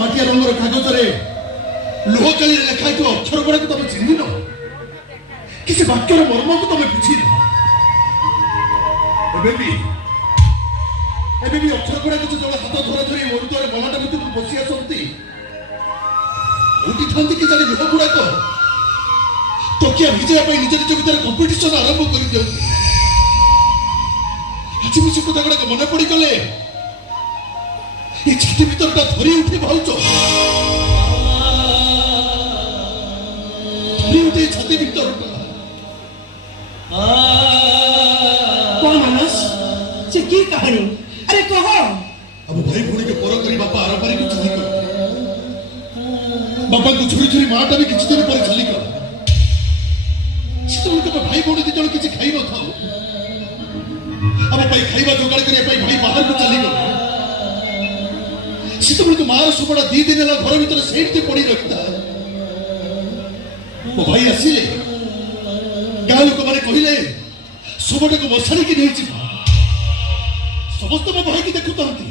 ମାଟିଆ ରଙ୍ଗର କାଗଜରେ ଲୁହ କାଳିରେ ଲେଖା ହେଇଥିବା ଅକ୍ଷର ଗୁଡାକୁ ତମେ ଚିହ୍ନିନ, କିଛି ବାକ୍ୟର ମର୍ମକୁ ତମେ ବୁଝିନ। ଏବେ ବି ଅକ୍ଷର ଗୁଡାକୁ ଯେତେବେଳେ ହାତ ଧରା ଧରି ମରୁଦ୍ୱାର ମନଟା ଭିତରକୁ ପଶି ଆସନ୍ତି, କୋଉଠି ଥାନ୍ତି କି ଜାଣି ଲୁହ ଗୁଡାକ ତକିଆ ଭିଜେଇବା ପାଇଁ ନିଜ ନିଜ ଭିତରେ କମ୍ପିଟିସନ ଆରମ୍ଭ କରିଦିଅନ୍ତି। ଆଜି ବି ସେ କଥା ଗୁଡାକ ମନେ ପଡିଗଲେ এই ছাতি ভিতরটা ধরে উঠে ভাউছ, ধরে উঠে ছাতি ভিতরটা। कौन मानस से की कहानी? अरे कहो। अब भाई भूणी के पर करी बापा आरपारी को चली गला, बापा को छोरी छोरी माटा भी किछि दिन पर चली गला। सेतबे तो भाई भूणी दिजण किछि खाइ न थाओ, अब भाई खाइबा जोगाड़ करे भाई बाहर को चली गला। ସେତେବେଳେ ତ ମାର ଶବଟା 2 ଦିନ ହେଲା ଘର ଭିତରେ ସେଇଠି ପଡି ରହିଥିଲା। ମୋ ଭାଇ ଆସିଲେ, ଗାଁ ଲୋକମାନେ କହିଲେ ଶବଟାକୁ ବସାଣିକି ନେଇଯିବ। ସମସ୍ତେ ମୋ ଭାଇକି ଦେଖୁଥାନ୍ତି,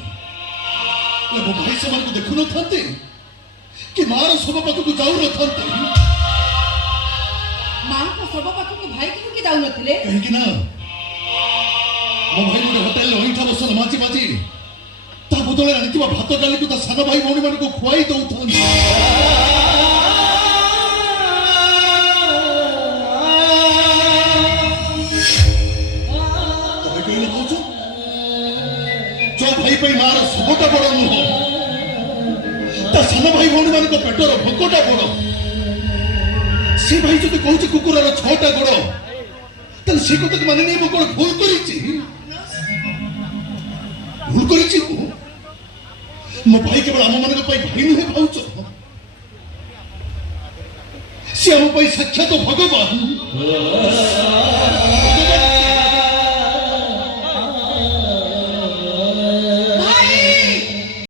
ମୋ ଭାଇ ସେମାନଙ୍କୁ ଦେଖୁନଥାନ୍ତି କି ମାର ଶବ ପାଖକୁ ଯାଉନଥାନ୍ତି। ମାଙ୍କ ଶବ ପାଖକୁ ଭାଇ କାହିଁକି ଯାଉନଥିଲେ? କାହିଁକି ନା ମୋ ଭାଇ ଗୋଟେ ହୋଟେଲରେ ଅଇଁଠା ବସନ ମାଜି ମାଜି ତା ବଦଳରେ ଆଣିଥିବା ଭାତ ଡାଲିକୁ ତା ସାନ ଭାଇ ଭଉଣୀ ମାନଙ୍କୁ ଖୁଆଇ ଦଉଥାନ୍ତି। ତମେ କହିଲେ କହୁଛ ଯୋଉ ଭାଇ ପାଇଁ ମାର ଶବଟା ବଡ ନୁହଁ, ତା ସାନ ଭାଇ ଭଉଣୀ ମାନଙ୍କ ପେଟର ଭୋକଟା ବଡ। ସେ ଭାଇ ଯଦି କହୁଛି କୁକୁରର 6ଟା ଗୋଡ, ତାହେଲେ ସେ କଥାକୁ ମାନେ ନେଇ ମୁଁ କଣ ଭୁଲ କରିଛି? ଭୁଲ କରିଛି ମୁଁ? ମୋ ଭାଇ କେବଳ ଆମ ମାନଙ୍କ ପାଇଁ ଭାଇ ନୁହେଁ ଭାଉଛ, ସେ ଆମ ପାଇଁ ସାକ୍ଷାତ ଭଗବାନ।